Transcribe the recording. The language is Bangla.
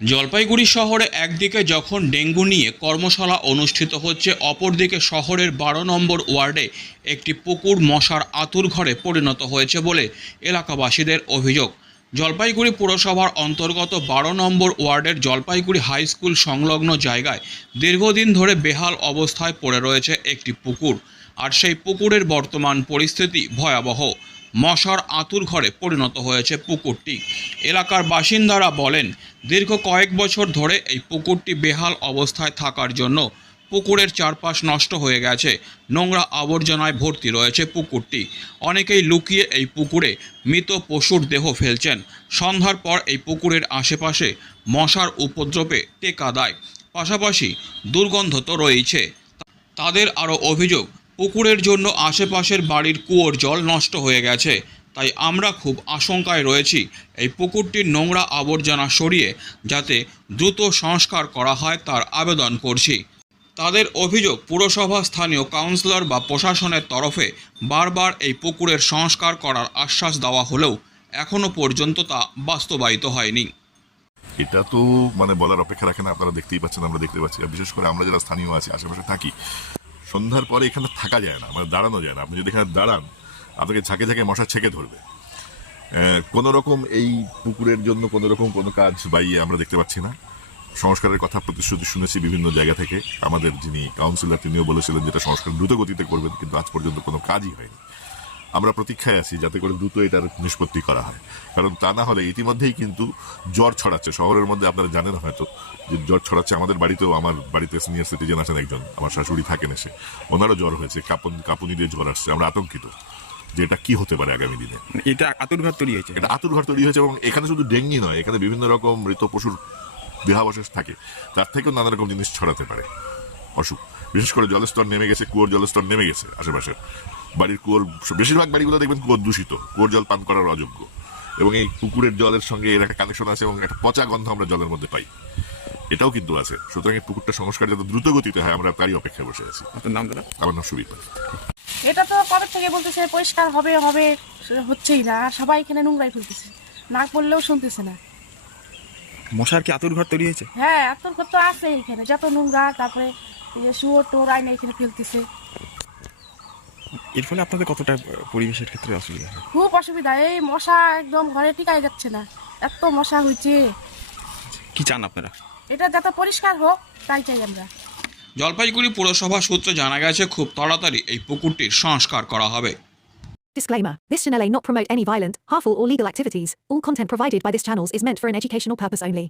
জলপাইগুড়ি শহরে একদিকে যখন ডেঙ্গু নিয়ে কর্মশালা অনুষ্ঠিত হচ্ছে, অপরদিকে শহরের বারো নম্বর ওয়ার্ডে একটি পুকুর মশার আতুর ঘরে পরিণত হয়েছে বলে এলাকাবাসীদের অভিযোগ। জলপাইগুড়ি পুরসভার অন্তর্গত বারো নম্বর ওয়ার্ডের জলপাইগুড়ি হাই স্কুল সংলগ্ন জায়গায় দীর্ঘদিন ধরে বেহাল অবস্থায় পড়ে রয়েছে একটি পুকুর। আর সেই পুকুরের বর্তমান পরিস্থিতি ভয়াবহ। মশার আতুর ঘরে পরিণত হয়েছে পুকুরটি। এলাকার বাসিন্দারা বলেন, দীর্ঘ কয়েক বছর ধরে এই পুকুরটি বেহাল অবস্থায় থাকার জন্য পুকুরের চারপাশ নষ্ট হয়ে গেছে। নোংরা আবর্জনায় ভর্তি রয়েছে পুকুরটি। অনেকেই লুকিয়ে এই পুকুরে মৃত পশুর দেহ ফেলছেন। সন্ধ্যার পর এই পুকুরের আশেপাশে মশার উপদ্রবে টেকা দেয়। পাশাপাশি দুর্গন্ধ তো রয়েছে তাদের আরও অভিযোগ পুকুরের জন্য আশেপাশের বাড়ির কুয়োর জল নষ্ট হয়ে গেছে। তাই আমরা খুব আশঙ্কায় রয়েছি। এই পুকুরটির নোংরা আবর্জনা সরিয়ে যাতে দ্রুত সংস্কার করা হয় তার আবেদন করছি। তাদের অভিযোগ, পুরসভা, স্থানীয় কাউন্সিলর বা প্রশাসনের তরফে বারবার এই পুকুরের সংস্কার করার আশ্বাস দেওয়া হলেও এখনও পর্যন্ত তা বাস্তবায়িত হয়নি। এটা তো মানে বলার অপেক্ষা রাখে না, আপনারা দেখতেই পাচ্ছেন, আমরা দেখতে পাচ্ছি। বিশেষ করে আমরা যারা স্থানীয় আছি, আশেপাশে থাকি সন্ধ্যার পরে এখানে থাকা যায় না মানে দাঁড়ানো যায় না। আপনি যদি এখানে দাঁড়ান, আপনাকে ঝাঁকে ঝাঁকে মশা ছেঁকে ধরবে। কোনো রকম এই পুকুরের জন্য কোনো রকম কোনো কাজ বাইয়ে আমরা দেখতে পাচ্ছি না। সংস্কারের কথা প্রতিশ্রুতি শুনেছি বিভিন্ন জায়গা থেকে। আমাদের যিনি কাউন্সিলর তিনিও বলেছিলেন যেটা সংস্কার দ্রুত গতিতে করবেন, কিন্তু আজ পর্যন্ত কোনো কাজই হয়নি। আমরা প্রতীক্ষায় আছি যাতে করে দ্রুত এটার নিষ্পত্তি করা হয়। কারণ তা না হলে ইতিমধ্যেই কিন্তু জ্বর ছড়াচ্ছে। শহরের মধ্যে আপনারা জানেন হয়তো যে জ্বর ছড়াচ্ছে আমাদের বাড়িতেও। আমার বাড়িতে সিনিয়র সিটিজেন আছেন একজন। আমার শাশুড়ি থাকেন এসে। ওনারও জ্বর হয়েছে। কাপন কাপুনি দিয়ে জ্বর আসছে। আমরা আতঙ্কিত যে এটা কি হতে পারে আগামী দিনে। এটা আতুরঘাত তৈরি হয়েছে। এটা আতুর ঘর তৈরি হয়েছে এবং এখানে শুধু ডেঙ্গি নয় এখানে বিভিন্ন রকম মৃত পশুর দেহাবশেষ থাকে। তার থেকেও নানা রকম জিনিস ছড়াতে পারে। অসুখ। বিশেষ করে জলস্তর নেমে গেছে কুয়োর জলস্তর নেমে গেছে আশেপাশে। বাড়ির কুয়োর বেশিরভাগ বাড়িগুলো দেখবেন কুয়োর দূষিত কুয়োর জল পান করার অযোগ্য। এবং এই পুকুরের জলের সঙ্গে এর একটা কানেকশন আছে এবং একটা পচা গন্ধ আমরা জলের মধ্যে পাই। এটাও কিন্তু আছে। সুতরাং এই পুকুরটা সংস্কার যাতে দ্রুত গতিতে হয় আমরা তারই অপেক্ষায় বসে আছি। আপনার নাম দাদা? আমার নাম সুবিধা এটা তো কবে থেকে বলতেছে পরিষ্কার হবে হবে হচ্ছেই না। আর সবাই এখানে নোংরাই ফেলতেছে। না করলেও শুনতেছে না। মশার কি আতুরঘর তৈরি হয়েছে? হ্যাঁ এত তো আছে এখানে। যত নোংরা তারপরে এই যে শুয়োর টোর আইনে এখানে ফেলতেছে। এর ফলে আপনাদের কতটা পরিবেশের ক্ষেত্রে অসুবিধা হয় খুব অসুবিধা এই মশা একদম ঘরে টিকাই যাচ্ছে না এত মশা হয়েছে কি চান আপনারা এটা যাতে পরিষ্কার হোক তাই চাই আমরা জলপাইগুড়ি পুরসভা সূত্রে জানা গেছে খুব তাড়াতাড়ি এই পুকুরটির সংস্কার করা হবে Disclaimer This channel may not promote any violent, harmful, or legal activities. All content provided by this channel is meant for an educational purpose only.